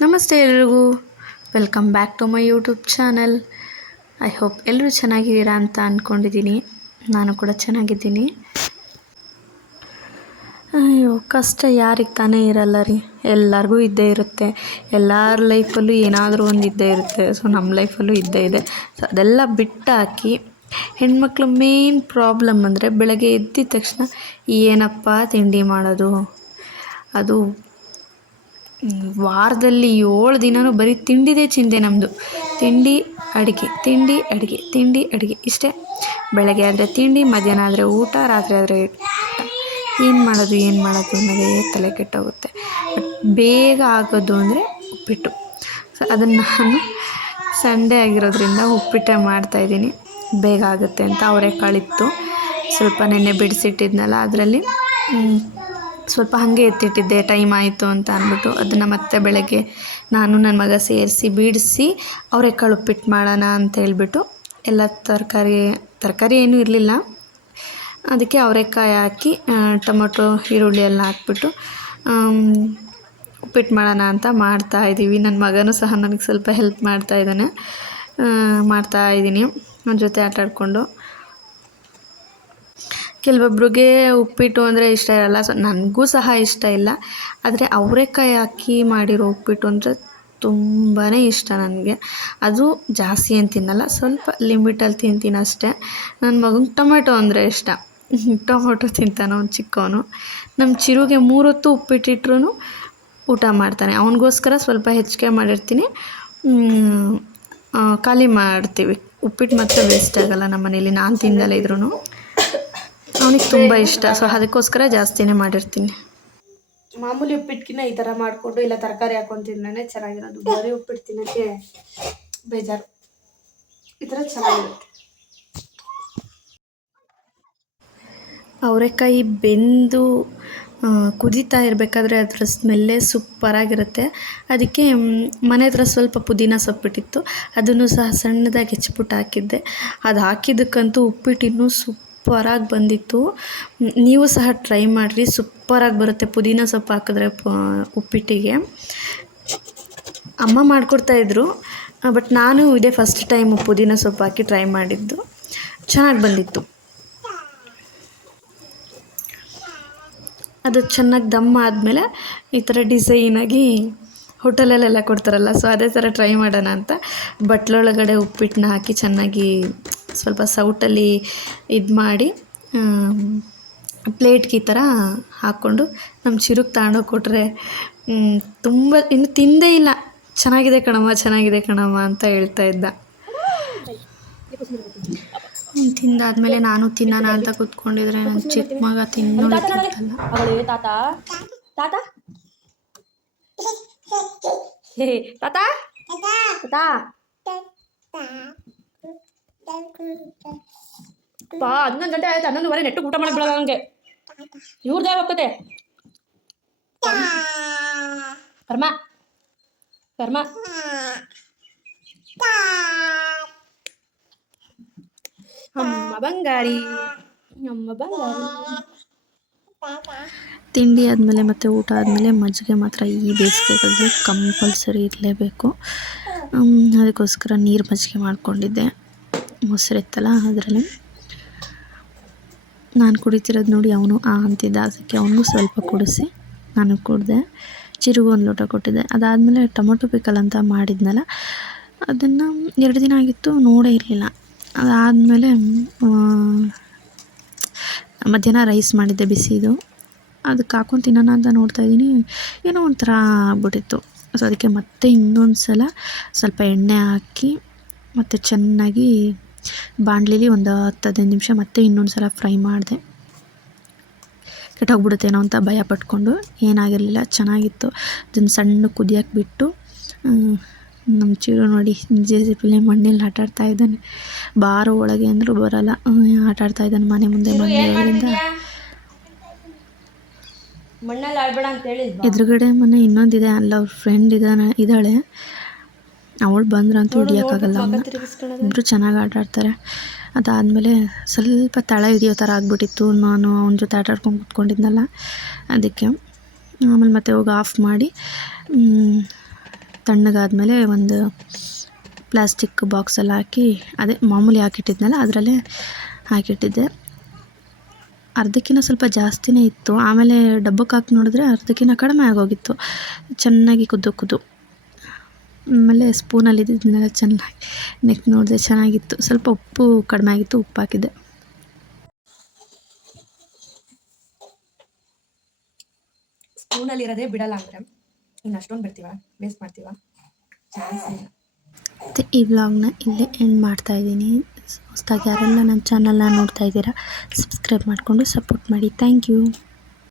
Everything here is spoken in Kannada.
ನಮಸ್ತೆ ಎಲ್ರಿಗೂ, welcome back to my YouTube channel. I hope ಎಲ್ಲರೂ ಚೆನ್ನಾಗಿದ್ದೀರಾ ಅಂತ ಅಂದ್ಕೊಂಡಿದ್ದೀನಿ. ನಾನು ಕೂಡ ಚೆನ್ನಾಗಿದ್ದೀನಿ. ಅಯ್ಯೋ, ಕಷ್ಟ ಯಾರಿಗೆ ತಾನೇ ಇರಲ್ಲ ರೀ, ಎಲ್ಲರಿಗೂ ಇದ್ದೇ ಇರುತ್ತೆ. ಎಲ್ಲರ ಲೈಫಲ್ಲೂ ಏನಾದರೂ ಒಂದು ಇದ್ದೇ ಇರುತ್ತೆ. ಸೊ ನಮ್ಮ ಲೈಫಲ್ಲೂ ಇದ್ದೇ ಇದೆ. ಸೊ ಅದೆಲ್ಲ ಬಿಟ್ಟಾಕಿ ಹೆಣ್ಮಕ್ಳು ಮೇನ್ ಪ್ರಾಬ್ಲಮ್ ಅಂದರೆ ಬೆಳಗ್ಗೆ ಎದ್ದಿದ ತಕ್ಷಣ ಏನಪ್ಪ ತಿಂಡಿ ಮಾಡೋದು. ಅದು ವಾರದಲ್ಲಿ 7 ದಿನವೂ ಬರೀ ತಿಂಡಿದೇ ಚಿಂತೆ ನಮ್ಮದು. ತಿಂಡಿ ಅಡುಗೆ, ತಿಂಡಿ ಅಡುಗೆ, ತಿಂಡಿ ಅಡುಗೆ ಇಷ್ಟೇ. ಬೆಳಗ್ಗೆ ಆದರೆ ತಿಂಡಿ, ಮಧ್ಯಾಹ್ನ ಆದರೆ ಊಟ, ರಾತ್ರಿ ಆದರೆ ಏನು ಮಾಡೋದು ಅನ್ನೋದೇ ತಲೆ ಕೆಟ್ಟೋಗುತ್ತೆ. ಬಟ್ ಬೇಗ ಆಗೋದು ಅಂದರೆ ಉಪ್ಪಿಟ್ಟು. ಸೊ ಅದನ್ನು ನಾನು ಸಂಡೇ ಆಗಿರೋದ್ರಿಂದ ಉಪ್ಪಿಟ್ಟೆ ಮಾಡ್ತಾಯಿದ್ದೀನಿ. ಬೇಗ ಆಗುತ್ತೆ ಅಂತ ಅವರೆಕಾಳಿತ್ತು, ಸ್ವಲ್ಪ ನೆನ್ನೆ ಬಿಡಿಸಿಟ್ಟಿದ್ನಲ್ಲ, ಅದರಲ್ಲಿ ಸ್ವಲ್ಪ ಹಾಗೆ ಎತ್ತಿಟ್ಟಿದ್ದೆ. ಟೈಮ್ ಆಯಿತು ಅಂತ ಅಂದ್ಬಿಟ್ಟು ಅದನ್ನು ಮತ್ತೆ ಬೆಳಗ್ಗೆ ನಾನು ನನ್ನ ಮಗ ಸೇರಿಸಿ ಬಿಡಿಸಿ ಅವರೆಕಾಳು ಉಪ್ಪಿಟ್ಟು ಮಾಡೋಣ ಅಂತ ಹೇಳ್ಬಿಟ್ಟು ಎಲ್ಲ ತರಕಾರಿ ಏನೂ ಇರಲಿಲ್ಲ. ಅದಕ್ಕೆ ಅವರೆಕಾಯಿ ಹಾಕಿ ಟೊಮೊಟೊ ಈರುಳ್ಳಿ ಎಲ್ಲ ಹಾಕ್ಬಿಟ್ಟು ಉಪ್ಪಿಟ್ಟು ಮಾಡೋಣ ಅಂತ ಮಾಡ್ತಾಯಿದ್ದೀವಿ. ನನ್ನ ಮಗನೂ ಸಹ ನನಗೆ ಸ್ವಲ್ಪ ಹೆಲ್ಪ್ ಮಾಡ್ತಾಯಿದ್ದೀನಿ ಅವನ ಜೊತೆ ಆಟಾಡಿಕೊಂಡು. ಕೆಲವೊಬ್ರಿಗೆ ಉಪ್ಪಿಟ್ಟು ಅಂದರೆ ಇಷ್ಟ ಇರಲ್ಲ. ಸೊ ನನಗೂ ಸಹ ಇಷ್ಟ ಇಲ್ಲ. ಆದರೆ ಅವರೆಕಾಯಿ ಹಾಕಿ ಮಾಡಿರೋ ಉಪ್ಪಿಟ್ಟು ಅಂದರೆ ತುಂಬಾ ಇಷ್ಟ ನನಗೆ. ಅದು ಜಾಸ್ತಿ ಏನು ತಿನ್ನಲ್ಲ, ಸ್ವಲ್ಪ ಲಿಮಿಟಲ್ಲಿ ತಿಂತೀನಿ ಅಷ್ಟೇ. ನನ್ನ ಮಗನಿಗೆ ಟೊಮೆಟೊ ಅಂದರೆ ಇಷ್ಟ. ಟೊಮೊಟೊ ತಿಂತಾನೆ ಅವ್ನು ಚಿಕ್ಕವನು. ನಮ್ಮ ಚಿರುಗೆ 3 ಹೊತ್ತು ಉಪ್ಪಿಟ್ಟಿಟ್ರೂ ಊಟ ಮಾಡ್ತಾನೆ. ಅವನಿಗೋಸ್ಕರ ಸ್ವಲ್ಪ ಹೆಚ್ಚಿಗೆ ಮಾಡಿರ್ತೀನಿ, ಖಾಲಿ ಮಾಡ್ತೀವಿ. ಉಪ್ಪಿಟ್ಟು ಮಾತ್ರ ವೇಸ್ಟ್ ಆಗೋಲ್ಲ ನಮ್ಮ ಮನೇಲಿ, ನಾನು ತಿಂದಲೇ ಇದ್ರೂ ಅವನಿಗೆ ತುಂಬ ಇಷ್ಟ. ಸೊ ಅದಕ್ಕೋಸ್ಕರ ಜಾಸ್ತಿನೇ ಮಾಡಿರ್ತೀನಿ. ಮಾಮೂಲಿ ಉಪ್ಪಿಟ್ಟಿನ ಈ ಥರ ಮಾಡಿಕೊಂಡು ಇಲ್ಲ ತರಕಾರಿ ಹಾಕೊಂಡು ತಿಂದ್ರೆ ಚೆನ್ನಾಗಿರೋದು. ಬರೀ ಉಪ್ಪಿಟ್ಟು ತಿನ್ನೋಕ್ಕೆ ಬೇಜಾರು. ಈ ಥರ ಚೆನ್ನಾಗಿರುತ್ತೆ. ಅವರೆಕಾಯಿ ಬೆಂದು ಕುದೀತಾ ಇರಬೇಕಾದ್ರೆ ಅದರ ಸ್ಮೆಲ್ಲೇ ಸೂಪರಾಗಿರುತ್ತೆ. ಅದಕ್ಕೆ ಮನೆ ಹತ್ರ ಸ್ವಲ್ಪ ಪುದೀನ ಸೊಪ್ಪಿಟ್ಟಿತ್ತು, ಅದನ್ನು ಸಹ ಸಣ್ಣದಾಗಿ ಹೆಚ್ಚಿಬಿಟ್ಟು ಹಾಕಿದ್ದೆ. ಅದು ಹಾಕಿದ್ದಕ್ಕಂತೂ ಉಪ್ಪಿಟ್ಟು ಇನ್ನೂ ಸೂಪರಾಗಿ ಬಂದಿತ್ತು. ನೀವು ಸಹ ಟ್ರೈ ಮಾಡಿರಿ, ಸೂಪರಾಗಿ ಬರುತ್ತೆ. ಪುದೀನ ಸೊಪ್ಪು ಹಾಕಿದ್ರೆ ಉಪ್ಪಿಟ್ಟಿಗೆ ಅಮ್ಮ ಮಾಡಿಕೊಡ್ತಾಯಿದ್ರು. ಬಟ್ ನಾನು ಇದೇ ಫಸ್ಟ್ ಟೈಮು ಪುದೀನ ಸೊಪ್ಪು ಹಾಕಿ ಟ್ರೈ ಮಾಡಿದ್ದು. ಚೆನ್ನಾಗಿ ಬಂದಿತ್ತು. ಅದು ಚೆನ್ನಾಗಿ ದಮ್ ಆದಮೇಲೆ ಈ ಥರ ಡಿಸೈನಾಗಿ ಹೋಟೆಲಲ್ಲೆಲ್ಲ ಕೊಡ್ತಾರಲ್ಲ, ಸೊ ಅದೇ ಥರ ಟ್ರೈ ಮಾಡೋಣ ಅಂತ ಬಟ್ಲೊಳಗಡೆ ಉಪ್ಪಿಟ್ಟನ್ನ ಹಾಕಿ ಚೆನ್ನಾಗಿ ಸ್ವಲ್ಪ ಸೌಟಲ್ಲಿ ಇದು ಮಾಡಿ ಪ್ಲೇಟ್ಗೆ ಈ ಥರ ಹಾಕ್ಕೊಂಡು ನಮ್ಮ ಚಿರುಗೆ ತಗೊಂಡೋಗಿ ಕೊಟ್ಟರೆ ತುಂಬ ಇನ್ನು ತಿಂದೇ ಇಲ್ಲ. ಚೆನ್ನಾಗಿದೆ ಕಣಮ್ಮ ಅಂತ ಹೇಳ್ತಾ ಇದ್ದ. ತಿಂದಾದ್ಮೇಲೆ ನಾನು ತಿನ್ನೋಣ ಅಂತ ಕೂತ್ಕೊಂಡಿದ್ರೆ ನನ್ನ ಚಿಕ್ಕ ಮಗ ಪಾ 11 ಗಂಟೆ ಆಯ್ತು, 11:15 ನೆಟ್ಟು ಊಟ ಮಾಡಕ್ ಬಿಡಲ್ಲ ನನಗೆ. ಇವ್ರದೇ ಹೋಗ್ತದೆ ಕರ್ಮ ಅಮ್ಮ ಬಂಗಾರಿ. ತಿಂಡಿ ಆದಮೇಲೆ ಮತ್ತು ಊಟ ಆದಮೇಲೆ ಮಜ್ಜಿಗೆ ಮಾತ್ರ ಈ ಬೇಸಿಗೆಗಳಲ್ಲಿ ಕಂಪಲ್ಸರಿ ಇರಲೇಬೇಕು. ಅದಕ್ಕೋಸ್ಕರ ನೀರು ಮಜ್ಜಿಗೆ ಮಾಡ್ಕೊಂಡಿದ್ದೆ. ಮೊಸರಿತ್ತಲ್ಲ ಅದರಲ್ಲಿ ನಾನು ಕುಡಿತಿರೋದು ನೋಡಿ ಅವನು ಅಂತಿದ್ದ. ಅದಕ್ಕೆ ಅವನಿಗೂ ಸ್ವಲ್ಪ ಕುಡಿಸಿ ನಾನು ಕುಡಿದೆ. ಚಿರುಗೂ 1 ಲೋಟ ಕೊಟ್ಟಿದ್ದೆ. ಅದಾದಮೇಲೆ ಟೊಮೊಟೊ ಪಿಕಲ್ ಅಂತ ಮಾಡಿದ್ನಲ್ಲ, ಅದನ್ನು 2 ದಿನ ಆಗಿತ್ತು, ನೋಡೇ ಇರಲಿಲ್ಲ. ಅದಾದಮೇಲೆ ಮಧ್ಯಾಹ್ನ ರೈಸ್ ಮಾಡಿದ್ದೆ ಬಿಸಿದು, ಅದಕ್ಕೆ ಹಾಕೊಂಡು ತಿನ್ನೋಣ ಅಂತ ನೋಡ್ತಾಯಿದ್ದೀನಿ, ಏನೋ ಒಂಥರ ಆಗ್ಬಿಟ್ಟಿತ್ತು. ಸೊ ಅದಕ್ಕೆ ಮತ್ತೆ ಇನ್ನೊಂದು ಸಲ ಸ್ವಲ್ಪ ಎಣ್ಣೆ ಹಾಕಿ ಮತ್ತು ಚೆನ್ನಾಗಿ ಬಾಣಲಿಲಿ ಒಂದು 10-15 ನಿಮಿಷ ಮತ್ತೆ ಇನ್ನೊಂದು ಸಲ ಫ್ರೈ ಮಾಡಿದೆ. ಕೆಟ್ಟೋಗ್ಬಿಡುತ್ತೇನೋ ಅಂತ ಭಯ ಪಟ್ಕೊಂಡು, ಏನಾಗಿರಲಿಲ್ಲ, ಚೆನ್ನಾಗಿತ್ತು. ಅದನ್ನು ಸಣ್ಣ ಕುದಿಯೋಕೆ ಬಿಟ್ಟು ನಮ್ಮ ಚಿರು ನೋಡಿ JCB ಮಣ್ಣಲ್ಲಿ ಆಟಾಡ್ತಾ ಇದ್ದಾನೆ. ಬಾರೋ ಒಳಗೆ ಅಂದರೂ ಬರಲ್ಲ, ಆಟಾಡ್ತಾ ಇದ್ದಾನೆ ಮನೆ ಮುಂದೆ. ಮಣ್ಣಲ್ಲಿ ಆಡ್ಬೇಡ ಅಂತ ಹೇಳಿ ಎದುರುಗಡೆ ಮನೆ ಇನ್ನೊಂದಿದೆ, ಅಲ್ಲ ಅವ್ರ ಫ್ರೆಂಡ್ ಇದ್ದಾಳೆ, ಅವಳು ಬಂದ್ರಂತೂ ಹಿಡಿಯೋಕ್ಕಾಗಲ್ಲ. ಅವನ್ನ ಇಬ್ಬರು ಚೆನ್ನಾಗಿ ಆಟಾಡ್ತಾರೆ. ಅದಾದಮೇಲೆ ಸ್ವಲ್ಪ ತಳ ಹಿಡಿಯೋ ಥರ ಆಗಿಬಿಟ್ಟಿತ್ತು. ನಾನು ಅವನ ಜೊತೆ ಆಟ ಆಡ್ಕೊಂಡು ಕೂತ್ಕೊಂಡಿದ್ನಲ್ಲ, ಅದಕ್ಕೆ. ಆಮೇಲೆ ಮತ್ತೆ ಹೋಗಿ ಆಫ್ ಮಾಡಿ ತಣ್ಣಗಾದಮೇಲೆ ಒಂದು ಪ್ಲಾಸ್ಟಿಕ್ ಬಾಕ್ಸಲ್ಲಿ ಹಾಕಿ, ಅದೇ ಮಾಮೂಲಿ ಹಾಕಿಟ್ಟಿದ್ನಲ್ಲ ಅದರಲ್ಲೇ ಹಾಕಿಟ್ಟಿದ್ದೆ. ಅರ್ಧಕ್ಕಿಂತ ಸ್ವಲ್ಪ ಜಾಸ್ತಿನೇ ಇತ್ತು. ಆಮೇಲೆ ಡಬ್ಬಕ್ಕೆ ಹಾಕಿ ನೋಡಿದ್ರೆ ಅರ್ಧಕ್ಕಿಂತ ಕಡಿಮೆ ಆಗೋಗಿತ್ತು. ಚೆನ್ನಾಗಿ ಕುದ್ದು ಆಮೇಲೆ ಸ್ಪೂನಲ್ಲಿ ಇದನ್ನೆಲ್ಲ ಚೆನ್ನಾಗಿ ನೆಕ್ ನೋಡಿದೆ, ಚೆನ್ನಾಗಿತ್ತು. ಸ್ವಲ್ಪ ಉಪ್ಪು ಕಡಿಮೆ ಆಗಿತ್ತು, ಉಪ್ಪು ಹಾಕಿದ್ದೆ. ಸ್ಪೂನಲ್ಲಿ ಇರೋದೇ ಬಿಡಲ್ಲ ಅಂದರೆ ಇನ್ನು ಅಷ್ಟೊಂದು ಬಿಡ್ತೀವ, ವೇಸ್ಟ್ ಮಾಡ್ತೀವ, ಚಾನ್ಸ್ ಇಲ್ಲ. ಮತ್ತು ಈ ವ್ಲಾಗ್ನ ಇಲ್ಲೇ ಎಂಡ್ ಮಾಡ್ತಾಯಿದ್ದೀನಿ. ಹೊಸ್ದಾಗಿ ಯಾರೆಲ್ಲ ನನ್ನ ಚಾನಲ್ನ ನೋಡ್ತಾ ಇದ್ದೀರಾ, ಸಬ್ಸ್ಕ್ರೈಬ್ ಮಾಡಿಕೊಂಡು ಸಪೋರ್ಟ್ ಮಾಡಿ. Thank you.